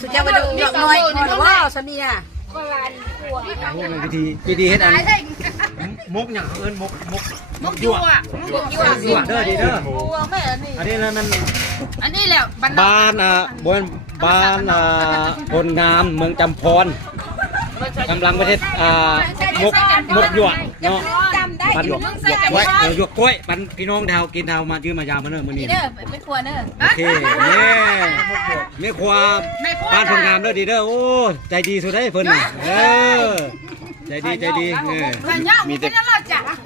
สุดจะมาดูหยอกน้อยพอหรือว่าสมีอ่ะวิธีเฮ็ดอันมุกอย่างเอิ้นมุกยั่วเด้อดีเด้ออันนี้แล้วมันอันนี้แหละบ้านบ้านคนงามเมืองจำพรกำลังประเทศมุกยั่วเนาะบ้านหยวกกล้วยหยวกกล้วยบ้านพี่น้องแถวกินแถวมายืมมายามมาเนอะมื้อนี้เด้อไม่ควรเด้อโอเคนี่ไม่ควรบ้านคนงามเด้อดีเด้อโอ้ใจดีสุดได้เพิ่นใจดี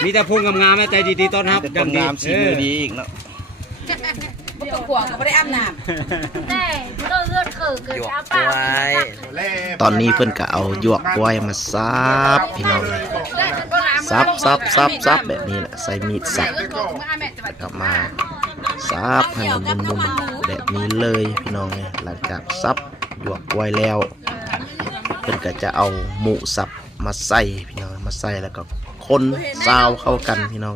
มีแต่พุงงามๆนะใจดีต้อนรับอย่างดีสีมือดีอีกเนาะไม่ต้องห่วงเขาไม่ได้อาบน้ำแต่เราเลือดเกิดเกิดอาปากตอนนี้เพิ่นก็เอาหยวกกล้วยมาซับพี่น้องซับแบบนี้แหละใส่มีดสับกลับมาซับให้มันมุนๆแบบนี้เลยพี่น้องหลังจากซับหยวกกล้วยแล้วเพิ่นก็จะเอาหมูสับมาใส่พี่น้องมาใส่แล้วก็คนซาวเข้ากันพี่น้อง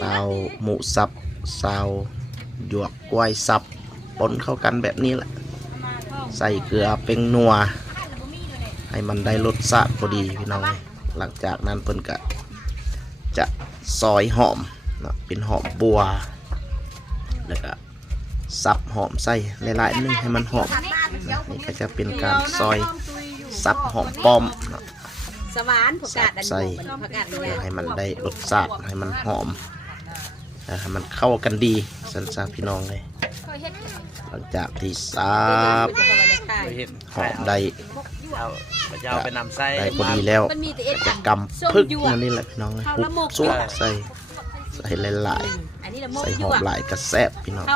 ซาวหมูสับซาวหยวกกล้วยสับปนเข้ากันแบบนี้แหละใส่เกลือเป็นนัวให้มันได้รสชาติพอดีพี่น้องหลังจากนั้นเพิ่นก็จะซอยหอมนะเป็นหอมบัวแล้วก็สับหอมใส่หลายๆนึงให้มันหอมนะนี่ก็จะเป็นการซอยสับหอมป้อมนะสับใส่ให้มันได้รสชาติให้มันหอมให้มันเข้ากันดีสันๆพี่น้องเลยหลังจากที่สับหอมได้ได้พอดีแล้วจะกำพึกนี่แหละพี่น้องเลยหุบซุกใส่หลายๆใส่หอมหลายกระแซบพี่น้องใ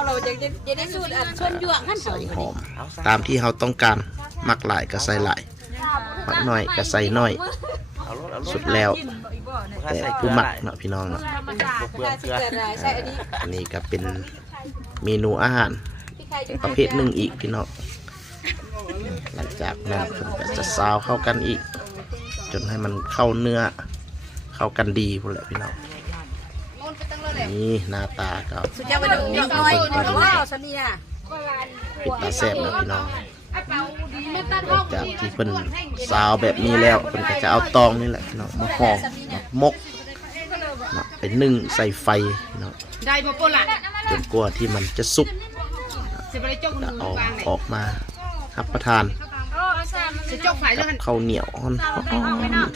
ส่หอมตามที่เราต้องการมักหลายก็ใส่หลายมักน้อยก็ใส่น้อยสุดแล้วแต่ผู้มักเนาะพี่น้องเนาะอันนี้ก็เป็นเมนูอาหารประเภทหนึ่งอีกพี่น้องหลังจากนั้นผมก็จะซาวเข้ากันอีกจนให้มันเข้าเนื้อเข้ากันดีพุ่นแหละพี่น้องนี่หน้าตาก็สุดจะมาดูหยอกน้อยพอหรือว่าสมีอ่ะปิดตาแซ่บนะพี่น้องจากที่เพิ่นซาวแบบนี้แล้วเพิ่นก็จะเอาตองนี่แหละพี่น้องมาห่อมกไปนึ่งใส่ไฟเนาะจนกว่าที่มันจะสุกจะเอาออกมารับประทานกับข้าวเหนียวฮ้อนๆ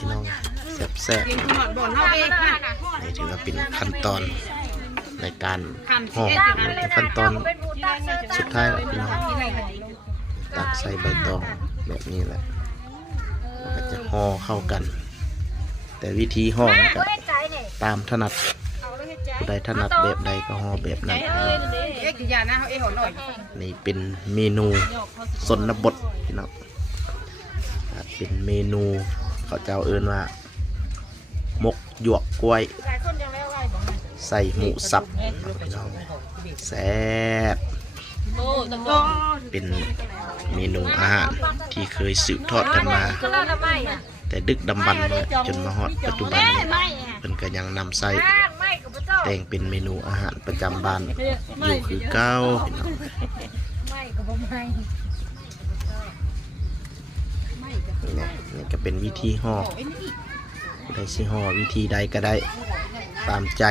พี่น้องแซ่บๆนี่ถือว่าเป็นขั้นตอนในการห่อขั้นตอนสุดท้ายแล้วพี่น้องตักใส่ใบตองแบบนี้แหละก็จะห่อเข้ากันแต่วิธีห่อก็ตามถนัดผู้ใดถนัดแบบใดก็ห่อแบบนั้นนี่เป็นเมนูชนบทพี่น้องเป็นเมนูเขาเจ้าเอิ้นว่าหมกหยวกกล้วยใส่หมูสับพี่น้องแซ่บเป็นเมนูอาหารที่เคยสืบทอดกันมาแต่ดึกดำบรรพ์จนมาฮอดปัจจุบันเพิ่นก็ยังนำใส่แต่งเป็นเมนูอาหารประจำบ้านอยู่คือเก้าพี่น้องนี่ก็เป็นวิธีห่อได้สิห่อวิธีใดก็ได้ตามใจ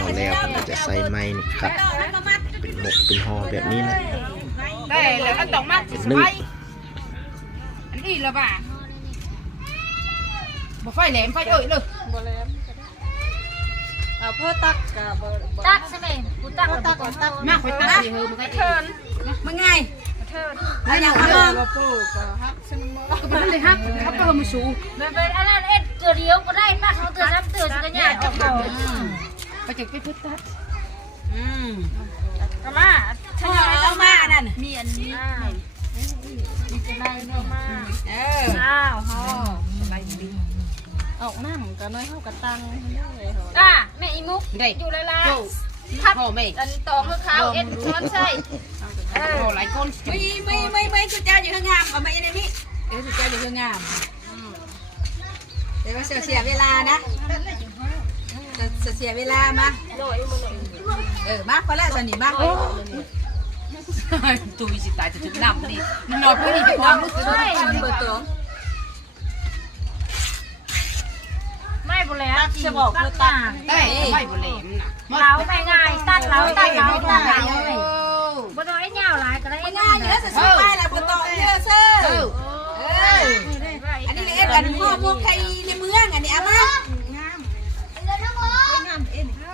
ห่อแล้วมันก็จะใส่ไม้นี่ครับเป็นหมกเป็นห่อแบบนี้แหละได้แล้วก็ต้องมาเป็นนึ่งอันนี้ละบ่าบ่ไฟแหลมไฟเอ้ยเลยบ่แหลมเอาพ่อตักกับตักใช่ไหมกูตักมาคอยตักสิเฮ้ยมันเทินมันไงแล้วอย่างนั้นก็ปูก็ฮักซึ่งก็มันเลยฮักก็มันสูงมันเป็นอันนั้นเกิดเดียวก็ได้ป้าเขาเตือนน้ำเตือนกันเนี่ยออกมาไปจากไปพุทธะก็มาถ้าเรามานั่นมีอันนี้มีจะได้ไม่มาอ้าวฮอใบดิออกน้ำกันน้อยเข้ากับตังแม่อีมุกอยู่ละลายพัดแม่อันตองเขาช้อนใส่หลายคนไม่สุดเจ้าอยู่ข้างงามเอามาอย่างนี้สุดเจ้าอยู่ข้างงามเดี๋ยวเสียเวลานะเสียเวลามามาพอแล้วสนิทมา ตุยสิตายจะถึงน้ำดิมันนอนไม่ดีเป็นน้ำรู้สึกว่าเปิดตัว ไม่บุแล้วจะบอกคือตา ได้ไม่บุเล่มนะ เล้าไม่ง่ายตัดเล้าตัดเล้าตัดเล้าบ่ต้องให้ยาวหลายก็ได้ ง่ายอยู่แล้วสุดท้ายแล้วบนโต๊ะเยอะเซ่อันนี้เล็กอันพ่อพวกใครในเมืองอันนี้อามา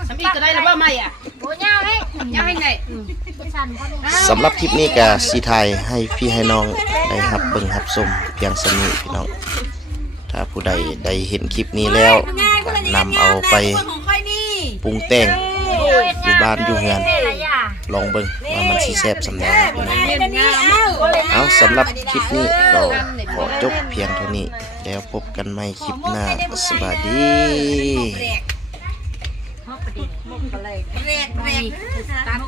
สำอีก็ได้แล้วว่าไม่อ่ะ โอ้ยาวเลย ยาวให้ไง สำหรับคลิปนี้ก็สิถ่ายให้พี่ให้น้องได้รับเบิ่งรับชมเพียงสนิทพี่น้องถ้าผู้ใดได้เห็นคลิปนี้แล้วก็นำเอาไปปรุงแต่งอยู่บ้านอยู่เฮือนลองเบิ่งว่ามันสิแซ่บสำแดงเอาสำหรับคลิปนี้ก็ขอจบเพียงเท่านี้แล้วพบกันใหม่คลิปหน้าสวัสดี แรก